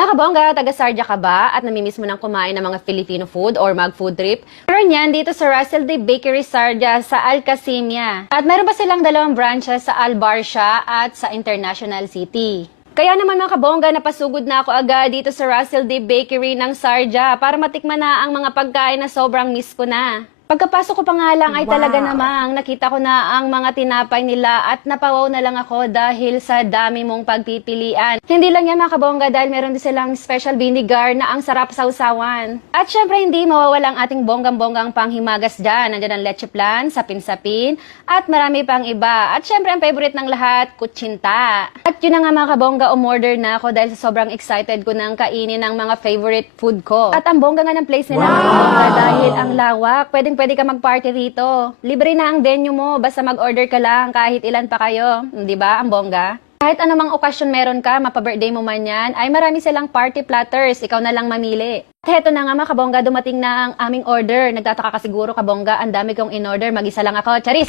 Mga kabongga, taga Sardia ka ba at namimiss mo nang kumain ng mga Filipino food or mag-food trip? Meron yan dito sa Russell D. Bakery Sardia sa Alcasimia. At meron pa silang dalawang branches sa Albarcia at sa International City. Kaya naman mga kabongga, napasugod na ako agad dito sa Russell D. Bakery ng Sardia para matikman na ang mga pagkain na sobrang miss ko na. Pagkapasok ko pa nga lang ay talaga namang nakita ko na ang mga tinapay nila at napawaw na lang ako dahil sa dami mong pagpipilian. Hindi lang yan mga kabongga dahil meron din silang special vinegar na ang sarap sausawan. At syempre hindi mawawala ang ating bonggang-bonggang panghimagas dyan. Nandiyan ang leche plan, sapin-sapin at marami pang iba. At syempre ang favorite ng lahat, kutsinta. At yun na nga mga kabongga, umorder na ako dahil sa sobrang excited ko nang kainin ang mga favorite food ko. At ang bongga nga ng place nila mga kabongga dahil ang lawak, pwede ka mag-party rito. Libre na ang venue mo, basta mag-order ka lang kahit ilan pa kayo. Di ba, ang bongga? Kahit anumang okasyon meron ka, mapa-birthday mo man yan, ay marami silang party platters, ikaw na lang mamili. At heto na nga mga kabongga, dumating na ang aming order. Nagtataka ka siguro kabongga, ang dami kong in-order, mag-isa lang ako, charis.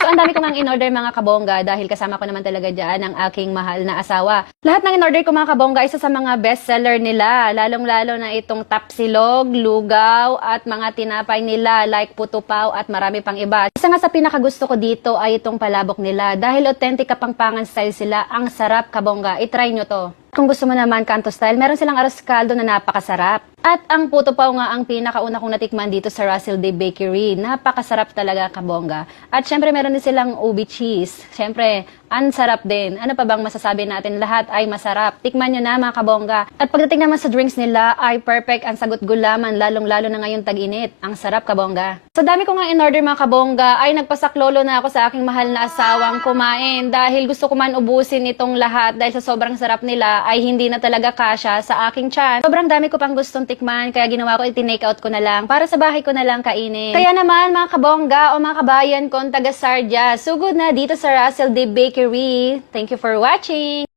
So ang dami kong ang in-order mga kabongga dahil kasama ko naman talaga dyan ang aking mahal na asawa. Lahat ng in-order ko mga kabongga, isa sa mga bestseller nila, lalong-lalo na itong tapsilog, lugaw at mga tinapay nila like puto paw at marami pang iba. Isa nga sa pinakagusto ko dito ay itong palabok nila dahil authentic Kapampangan style sila, ang sarap kabongga, itry nyo to. Kung gusto mo naman kanto style, meron silang arroz caldo na napakasarap. At ang puto paw nga ang pinakauna kong natikman dito sa Russell D. Bakery. Napakasarap talaga kabongga. At syempre meron din silang ubi cheese. Syempre, ang sarap din. Ano pa bang masasabi natin? Lahat ay masarap. Tikman nyo na mga kabongga. At pagdating naman sa drinks nila ay perfect ang sagot gulaman, lalong-lalo na ngayon tag-init. Ang sarap kabongga. Sa dami ko nga in-order mga kabongga ay nagpasaklolo na ako sa aking mahal na asawang kumain dahil gusto ko man ubusin itong lahat dahil sa sobrang sarap nila ay hindi na talaga kasya sa aking tiyan. Sobrang dami ko pang gustong tikman kaya ginawa ko i-take out ko na lang para sa bahay ko na lang kainin. Kaya naman mga kabongga o mga kabayan kong taga Sardia, sugod na dito sa Russell D. Bakery. Thank you for watching!